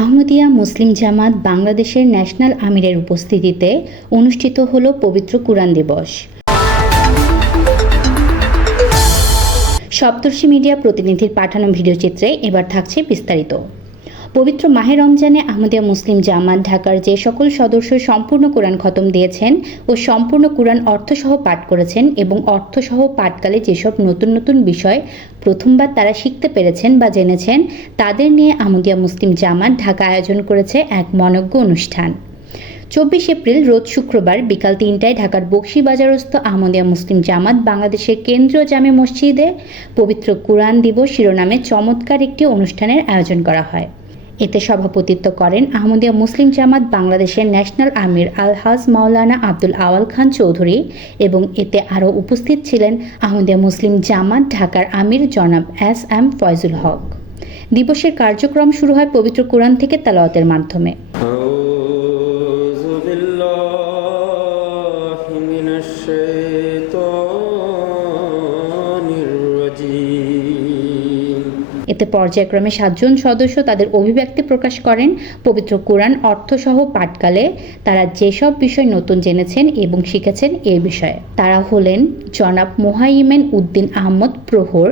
আহমদিয়া মুসলিম জামাত বাংলাদেশের ন্যাশনাল আমিরের উপস্থিতিতে অনুষ্ঠিত হলো পবিত্র কুরআন দিবস। সপ্তর্ষি মিডিয়া প্রতিনিধির পাঠানো ভিডিওচিত্রে এবার থাকছে বিস্তারিত। পবিত্র মাহে রমজানে আহমদিয়া মুসলিম জামাত ঢাকার যে সকল সদস্য সম্পূর্ণ কোরআন খতম দিয়েছেন ও সম্পূর্ণ কোরআন অর্থসহ পাঠ করেছেন এবং অর্থসহ পাঠকালে যেসব নতুন নতুন বিষয় প্রথমবার তারা শিখতে পেরেছেন বা জেনেছেন, তাদের নিয়ে আহমদিয়া মুসলিম জামাত ঢাকা আয়োজন করেছে এক মনজ্ঞ অনুষ্ঠান। 24 এপ্রিল রোজ শুক্রবার বিকাল 3টায় ঢাকার বকশীবাজারস্থ আহমদিয়া মুসলিম জামাত বাংলাদেশের কেন্দ্রীয় জামে মসজিদে পবিত্র কুরআন দিবস শিরোনামে চমৎকার একটি অনুষ্ঠানের আয়োজন করা হয়। এতে সভাপতিত্ব করেন আহমদিয়া মুসলিম জামাত বাংলাদেশের ন্যাশনাল আমির আলহাজ মাওলানা আব্দুল আওয়াল খান চৌধুরী এবং এতে আরও উপস্থিত ছিলেন আহমদিয়া মুসলিম জামাত ঢাকার আমির জনাব এস.এম. ফয়জুল হক। দিবসের কার্যক্রম শুরু হয় পবিত্র কুরআন থেকে তেলাওয়াতের মাধ্যমে। এতে পর্যায়ক্রমে 7 জন সদস্য তাদের অভিব্যক্তি প্রকাশ করেন। পবিত্র কুরআন অর্থসহ পাঠকালে তারা যেসব বিষয় নতুন জেনেছেন এবং শিখেছেন এ বিষয়ে তারা হলেন জনাব মোহাইমেন উদ্দিন আহমদ প্রহর,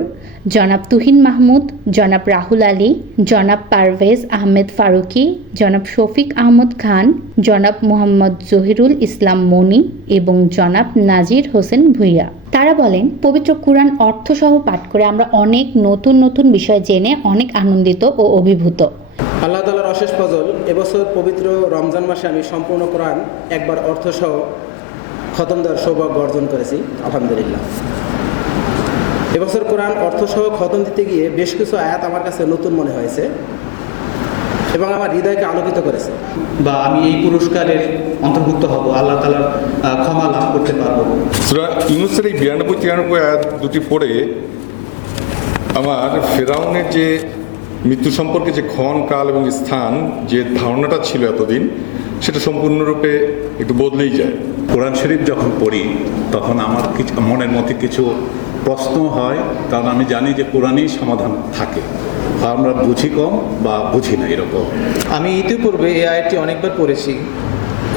জনাব তুহিন মাহমুদ, জনাব রাহুল আলী, জনাব পারভেজ আহমেদ ফারুকি, জনাব শফিক আহমদ খান, জনাব মোহাম্মদ জহিরুল ইসলাম মনি এবং জনাব নাজির হোসেন ভুইয়া। তারা বলেন, পবিত্র কুরআন অর্থসহ পাঠ করে আমরা অনেক নতুন নতুন বিষয় জেনে অনেক আনন্দিত ও অভিভূত। আল্লাহ তাআলার অশেষ ফজল, এবছর পবিত্র রমজান মাসে আমি সম্পূর্ণ কোরআন একবার অর্থসহ খতম দেওয়ার সৌভাগ্য অর্জন করেছি, আলহামদুলিল্লাহ। এবছর কোরআন অর্থসহ খতম দিতে গিয়ে বেশ কিছু আয়াত আমার কাছে নতুন মনে হয়েছে এবং আমার হৃদয়কে আলোকিত করেছে। বা আমি এই পুরস্কারের অন্তর্ভুক্ত হব, আল্লাহ তাআলার ক্ষমা লাভ করতে পারবো। সূরা ইউনূসের এই 92-93 আয়াত দুটি পড়ে আমার ফেরাউনের যে মৃত্যু সম্পর্কে যে ক্ষণ, কাল এবং স্থান যে ধারণাটা ছিল এতদিন, সেটা সম্পূর্ণরূপে একটু বদলেই যায়। কোরআন শরীফ যখন পড়ি তখন আমার কিছু মনের মধ্যে কিছু প্রশ্ন হয়, কারণ আমি জানি যে কোরআনেই সমাধান থাকে। আমরা বুঝি কম বা বুঝি না এরকম। আমি ইতিপূর্বে এই আয়াতটি অনেকবার পড়েছি।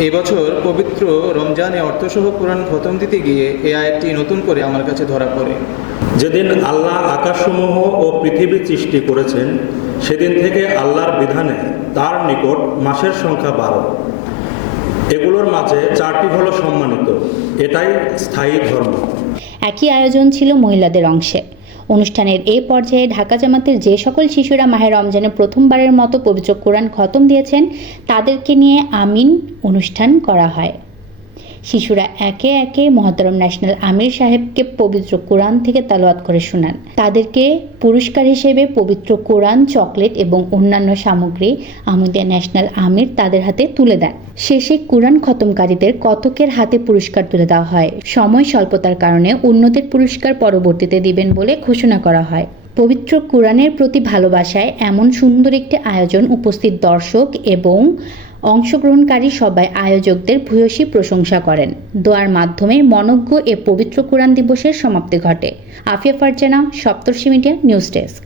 এবছর পবিত্র রমজানে অর্থসহ কোরআন খতম দিতে গিয়ে এই আয়াতটি নতুন করে আমার কাছে ধরা পড়ে। যেদিন আল্লাহ আকাশসমূহ ও পৃথিবী সৃষ্টি করেছেন, সেদিন থেকে আল্লাহর বিধানে তার নিকট মাসের সংখ্যা 12। এগুলোর মাঝে 4টি হলো সম্মানিত, এটাই স্থায়ী ধর্ম। একই আয়োজন ছিল মহিলাদের অংশে। অনুষ্ঠানের এই পর্যায়ে ঢাকা জামাতের যে সকল শিশুরা মাহে রমজানে প্রথমবারের মতো পবিত্র কোরআন খতম দিয়েছেন, তাদেরকে নিয়ে আমিন অনুষ্ঠান করা হয়। শিশুরা একে একে মহতরম ন্যাশনাল আমির সাহেবকে পবিত্র কোরআন থেকে তালাওয়াত করে শোনান। তাদেরকে পুরস্কার হিসেবে পবিত্র কোরআন, চকলেট এবং অন্যান্য সামগ্রী আহমদিয়া ন্যাশনাল আমির তাদের হাতে তুলে দেন। শেষে কোরআন খতমকারীদের কতকের হাতে পুরস্কার তুলে দেওয়া হয়। সময় স্বল্পতার কারণে অন্যদের পুরস্কার পরবর্তীতে দিবেন বলে ঘোষণা করা হয়। পবিত্র কোরআনের প্রতি ভালোবাসায় এমন সুন্দর একটি আয়োজন উপস্থিত দর্শক এবং অংশগ্রহণকারী সবাই আয়োজকদের ভূয়সী প্রশংসা করেন। দোয়ার মাধ্যমে মনজ্ঞ এ পবিত্র কোরআন দিবসের সমাপ্তি ঘটে। আফিয়া ফারজানা, সপ্তর্ষি মিডিয়া, নিউজ ডেস্ক।